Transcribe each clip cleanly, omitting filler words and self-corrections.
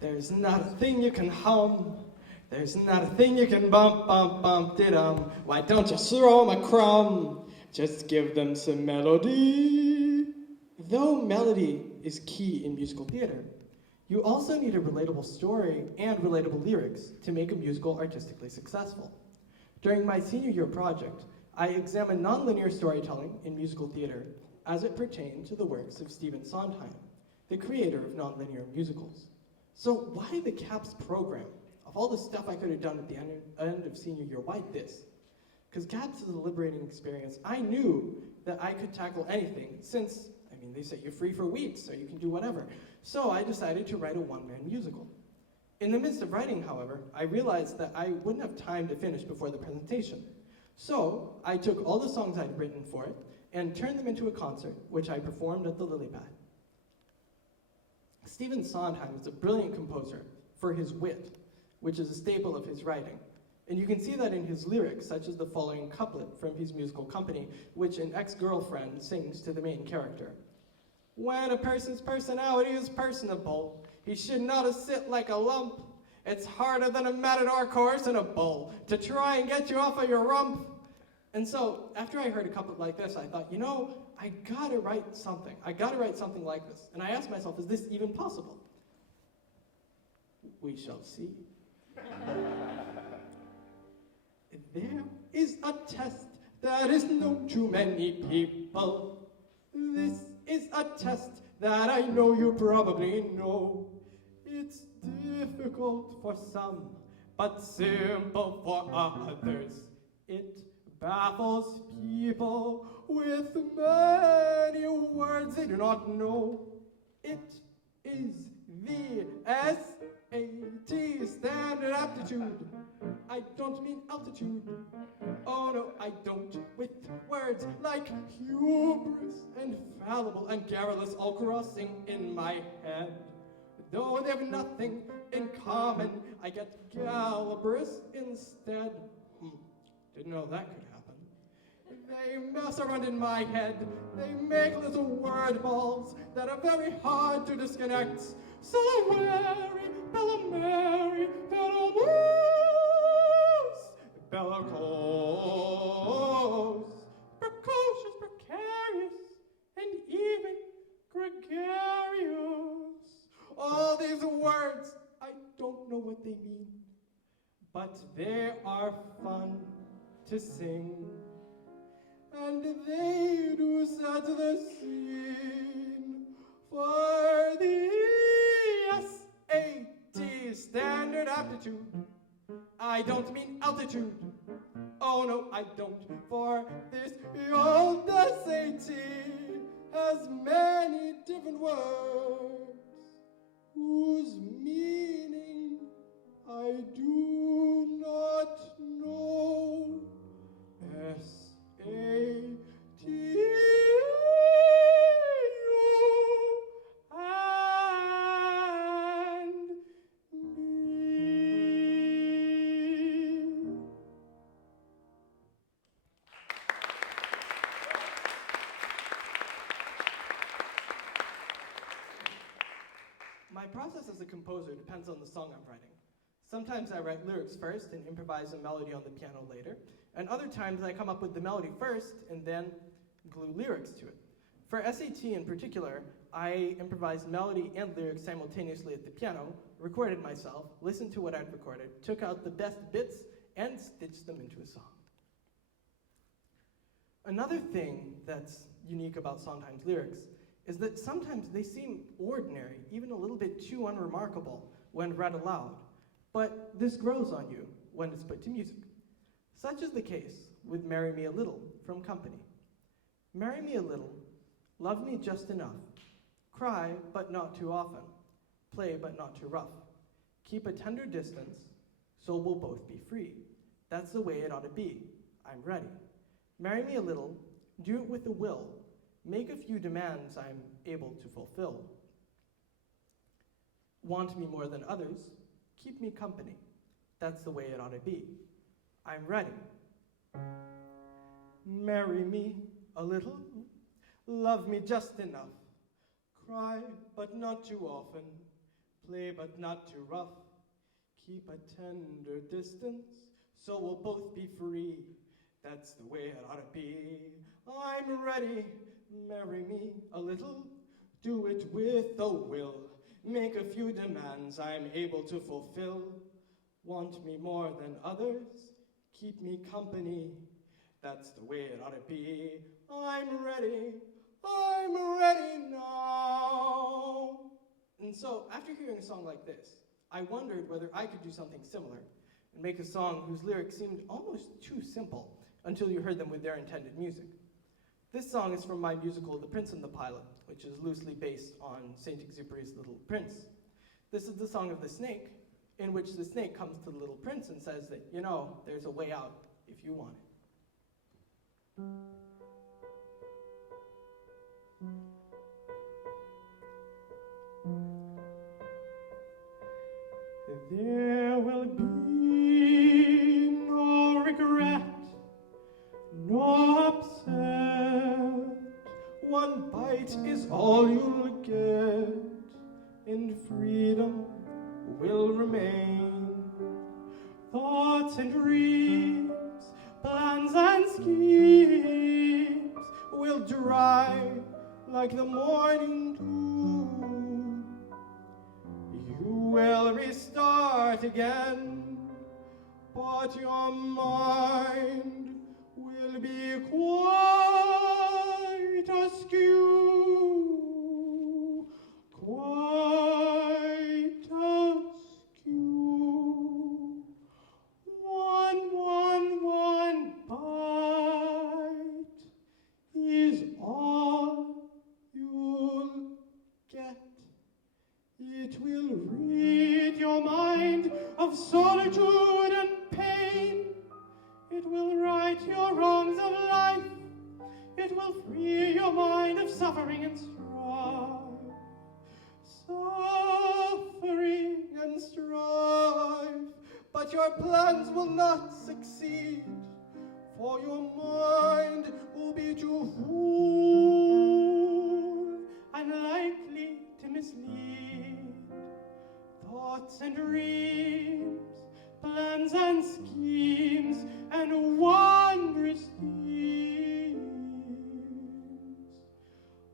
There's not a thing you can hum. There's not a thing you can bump, bump, bump, did-um. Why don't you throw 'em a crumb? Just give them some melody. Though melody is key in musical theater, you also need a relatable story and relatable lyrics to make a musical artistically successful. During my senior year project, I examined nonlinear storytelling in musical theater as it pertained to the works of Stephen Sondheim, the creator of nonlinear musicals. So why the CAPS program? Of all the stuff I could have done at the end of senior year, why this? Because CAPS is a liberating experience. I knew that I could tackle anything since, they set you free for weeks, so you can do whatever. So I decided to write a one-man musical. In the midst of writing, however, I realized that I wouldn't have time to finish before the presentation. So I took all the songs I'd written for it and turned them into a concert, which I performed at the Lily Pad. Stephen Sondheim is a brilliant composer for his wit, which is a staple of his writing. And you can see that in his lyrics, such as the following couplet from his musical Company, which an ex-girlfriend sings to the main character. When a person's personality is personable, he should not sit like a lump. It's harder than a matador course in a bull to try and get you off of your rump. And so, after I heard a couplet like this, I thought, I gotta write something. I gotta write something like this. And I asked myself, is this even possible? We shall see. There is a test that is known to many people. This is a test that I know you probably know. It's difficult for some, but simple for others. It baffles people with many words they do not know. It is the SAT standard aptitude. I don't mean altitude. Oh no, I don't. With words like hubris and fallible and garrulous all crossing in my head. Though they have nothing in common, I get gallibrous instead. Didn't know that could happen. They mess around in my head. They make little word balls that are very hard to disconnect. Salawari, Bellamary, Bellamoose, Bellicose, precocious, precarious, and even gregarious. All these words, I don't know what they mean, but they are fun to sing. And they do set the scene for the SAT standard aptitude. I don't mean altitude. Oh no, I don't. For this old SAT has many different words whose meaning I do not know. SAT-U and me. My process as a composer depends on the song I'm writing. Sometimes I write lyrics first and improvise a melody on the piano later, and other times I come up with the melody first and then glue lyrics to it. For SAT in particular, I improvised melody and lyrics simultaneously at the piano, recorded myself, listened to what I'd recorded, took out the best bits, and stitched them into a song. Another thing that's unique about Sondheim's lyrics is that sometimes they seem ordinary, even a little bit too unremarkable when read aloud. But this grows on you when it's put to music. Such is the case with Marry Me a Little from Company. Marry me a little, love me just enough, cry but not too often, play but not too rough, keep a tender distance so we'll both be free. That's the way it ought to be. I'm ready. Marry me a little, do it with a will, make a few demands I'm able to fulfill. Want me more than others, keep me company. That's the way it ought to be. I'm ready. Marry me a little, love me just enough, cry but not too often, Play but not too rough. Keep a tender distance, so we'll both be free. That's the way it ought to be. I'm ready, marry me a little. Do it with a will. Make a few demands I'm able to fulfill. Want me more than others? Keep me company. That's the way it ought to be. I'm ready now. And so, after hearing a song like this, I wondered whether I could do something similar and make a song whose lyrics seemed almost too simple until you heard them with their intended music. This song is from my musical The Prince and the Pilot, which is loosely based on Saint-Exupéry's Little Prince. This is the song of the snake, in which the snake comes to the little prince and says that, you know, there's a way out if you want it. There will be no regret, no upset. One bite is all you'll get, and freedom will remain. Thoughts and dreams, plans and schemes will dry like the morning dew. You will restart again, but your mind will be quite askew, quite askew. One bite is all you'll get. It will rid your mind of solitude and pain. It will right your wrongs of life. It will free your mind of suffering and strife. Suffering and strife. But your plans will not succeed, for your mind will be too full and likely to mislead. Thoughts and dreams, plans and schemes, and wondrous themes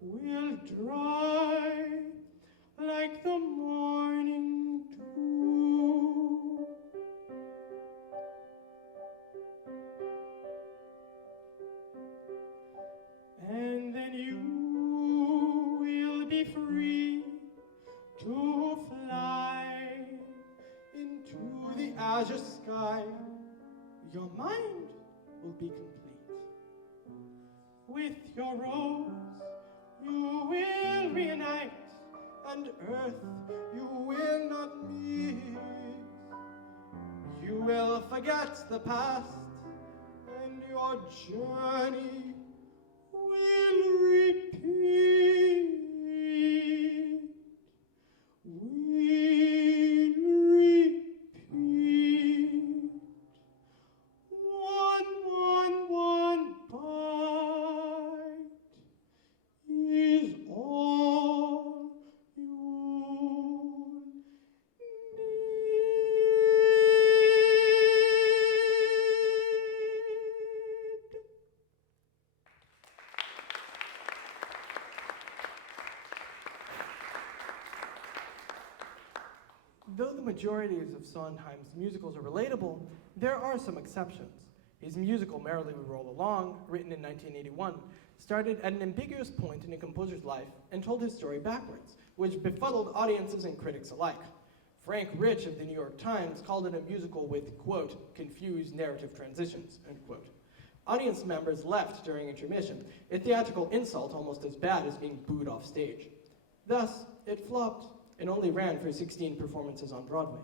will dry like the morning dew. And then you will be free to fly into the azure sky. Your mind will be complete. With your rose you will reunite, and earth you will not meet. You will forget the past, and your journey will repeat. Will repeat. One bite is all you'll need. Though the majority of Sondheim's musicals are relatable, there are some exceptions. His musical Merrily We Roll Along, written in 1981, started at an ambiguous point in a composer's life and told his story backwards, which befuddled audiences and critics alike. Frank Rich of the New York Times called it a musical with, quote, confused narrative transitions, end quote. Audience members left during intermission, a theatrical insult almost as bad as being booed off stage. Thus, it flopped and only ran for 16 performances on Broadway.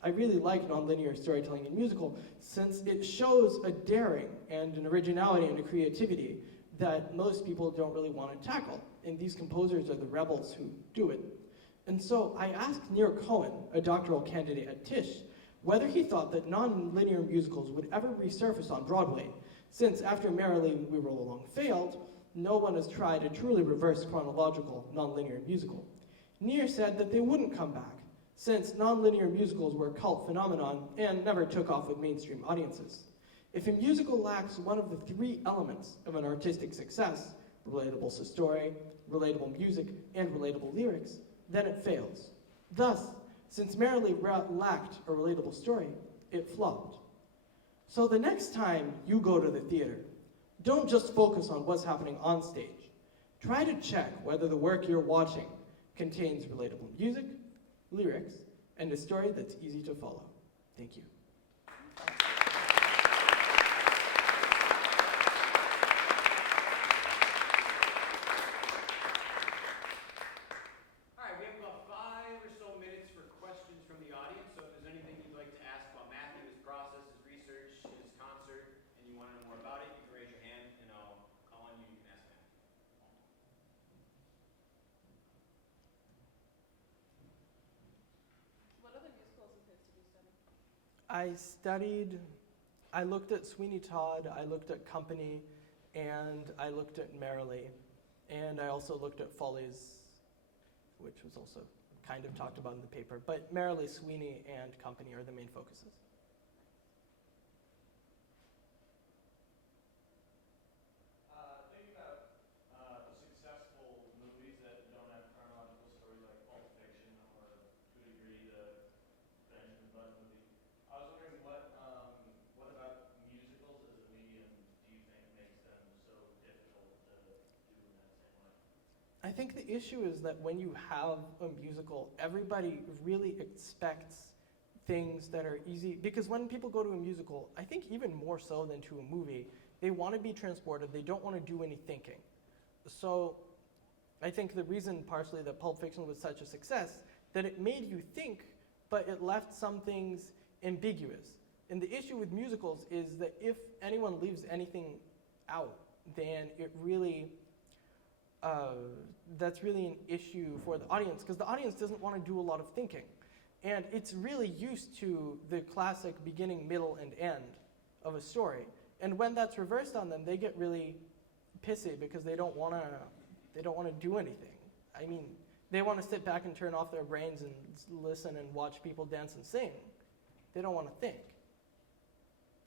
I really like nonlinear storytelling in musical since it shows a daring and an originality and a creativity that most people don't really want to tackle, and these composers are the rebels who do it. And so I asked Nir Cohen, a doctoral candidate at Tisch, whether he thought that nonlinear musicals would ever resurface on Broadway, since after Merrily We Roll Along failed, no one has tried a truly reverse chronological nonlinear musical. Near said that they wouldn't come back, since nonlinear musicals were a cult phenomenon and never took off with mainstream audiences. If a musical lacks one of the three elements of an artistic success, relatable story, relatable music, and relatable lyrics, then it fails. Thus, since Merrily lacked a relatable story, it flopped. So the next time you go to the theater, don't just focus on what's happening on stage. Try to check whether the work you're watching contains relatable music, lyrics, and a story that's easy to follow. Thank you. All right, we have about 5 or so minutes for questions from the audience. So if there's anything you'd like to ask about Matthew, his process, his research, his concert, and you want to know more about it, you can raise your hand and I'll call on you and you can ask Matthew. What other musicals and things did you study? I looked at Sweeney Todd, I looked at Company, and I looked at Merrily. And I also looked at Follies, which was also kind of talked about in the paper. But Merrily, Sweeney, and Company are the main focuses. Think about the successful movies that don't have chronological stories like Pulp Fiction or, to a degree, the Benjamin Button movie. I was wondering what about musicals as a medium do you think makes them so difficult to do in that same way? I think the issue is that when you have a musical, everybody really expects things that are easy. Because when people go to a musical, I think even more so than to a movie, they want to be transported. They don't want to do any thinking. So I think the reason partially that Pulp Fiction was such a success, that it made you think, but it left some things ambiguous. And the issue with musicals is that if anyone leaves anything out, then it really, that's really an issue for the audience, because the audience doesn't want to do a lot of thinking. And it's really used to the classic beginning, middle, and end of a story. And when that's reversed on them, they get really pissy because they don't want to do anything. I mean, they want to sit back and turn off their brains and listen and watch people dance and sing. They don't want to think.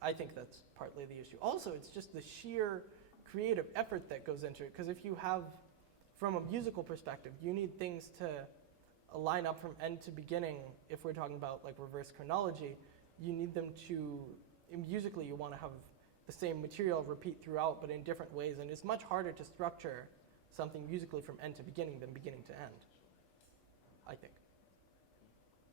I think that's partly the issue. Also, it's just the sheer creative effort that goes into it, because if you have, from a musical perspective, you need things to line up from end to beginning. If we're talking about like reverse chronology, you need them to, musically you want to have the same material repeat throughout, but in different ways, and it's much harder to structure something musically from end to beginning than beginning to end, I think.